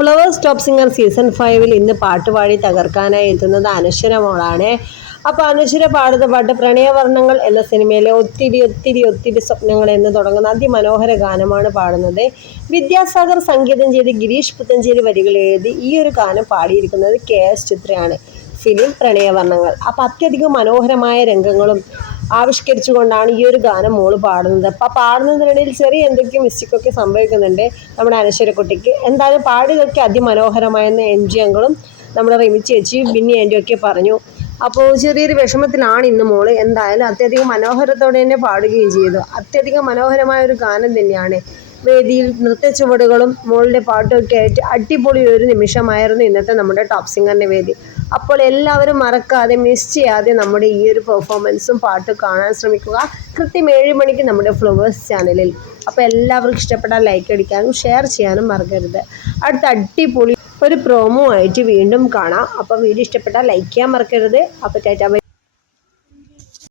Flowers top singer season 5 ഇന്ന് പാട്ടുപാടി തകർക്കാനായി എത്തുന്നത് അനശ്വര മോളാണ്. അപ്പോൾ അനശ്വര പാടുന്ന പാട്ട് പ്രണയവർണ്ണങ്ങൾ എന്ന സിനിമയിലെ ഒത്തിരി ഒത്തിരി ഒത്തിരി സ്വപ്നങ്ങൾ എന്ന് തുടങ്ങുന്ന അതിമനോഹര ഗാനമാണ് പാടുന്നത്. വിദ്യാസാഗർ സംഗീതം ചെയ്ത് ഗിരീഷ് പുത്തഞ്ചേരി വരികൾ എഴുതി ഈ ഒരു ഗാനം പാടിയിരിക്കുന്നത് KS ചിത്രയാണ്. ഫിലിം പ്രണയവർണ്ണങ്ങൾ. അപ്പോൾ അത്യധികം മനോഹരമായ രംഗങ്ങളും ആവിഷ്കരിച്ചുകൊണ്ടാണ് ഈ ഒരു ഗാനം മോള് പാടുന്നത്. അപ്പോൾ പാടുന്നതിനിടയിൽ ചെറിയ എന്തൊക്കെയോ മിസ്റ്റേക്കൊക്കെ സംഭവിക്കുന്നുണ്ട് നമ്മുടെ അനശ്വരക്കുട്ടിക്ക്. എന്തായാലും പാടിയതൊക്കെ അതിമനോഹരമായെന്ന് MG അങ്കിളും നമ്മുടെ റിമി ചേച്ചിയും ബിന്നി ആൻറ്റിയും ഒക്കെ പറഞ്ഞു. അപ്പോൾ ചെറിയൊരു വിഷമത്തിലാണ് ഇന്ന് മോള്. എന്തായാലും അത്യധികം മനോഹരത്തോടെ തന്നെ പാടുകയും ചെയ്തു. അത്യധികം മനോഹരമായ ഒരു ഗാനം തന്നെയാണ്. വേദിയിൽ നൃത്ത ചുവടുകളും മോളുടെ പാട്ടുമൊക്കെ ആയിട്ട് അടിപൊളി ഒരു നിമിഷമായിരുന്നു ഇന്നത്തെ നമ്മുടെ ടോപ്പ് സിംഗറിൻ്റെ വേദി. അപ്പോൾ എല്ലാവരും മറക്കാതെ മിസ് ചെയ്യാതെ നമ്മുടെ ഈ ഒരു പെർഫോമൻസും പാട്ടും കാണാൻ ശ്രമിക്കുക. കൃത്യം 7 മണിക്ക് നമ്മുടെ ഫ്ലവേഴ്സ് ചാനലിൽ. അപ്പോൾ എല്ലാവർക്കും ഇഷ്ടപ്പെട്ടാൽ ലൈക്ക് അടിക്കാനും ഷെയർ ചെയ്യാനും മറക്കരുത്. അടുത്ത അടിപൊളി ഒരു പ്രോമോ ആയിട്ട് വീണ്ടും കാണാം. അപ്പോൾ വീഡിയോ ഇഷ്ടപ്പെട്ടാൽ ലൈക്ക് ചെയ്യാൻ മറക്കരുത്. അപ്പോൾ ടാറ്റാ ബൈ.